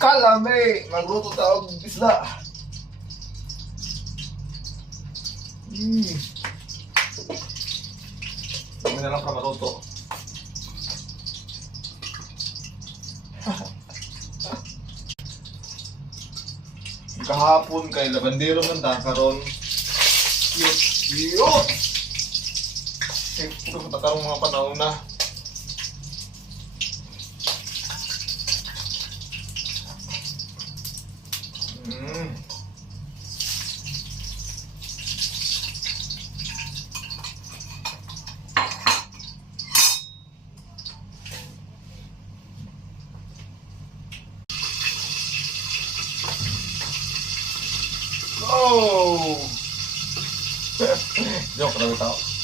Kalame! Magluto tayo ng isda. Mm. Dami na lang maluto. Kahapon kay Labandero man ta karon. Cute, cute. Ito sa karong mga panahon na. Oh! Jok, kenapa tahu?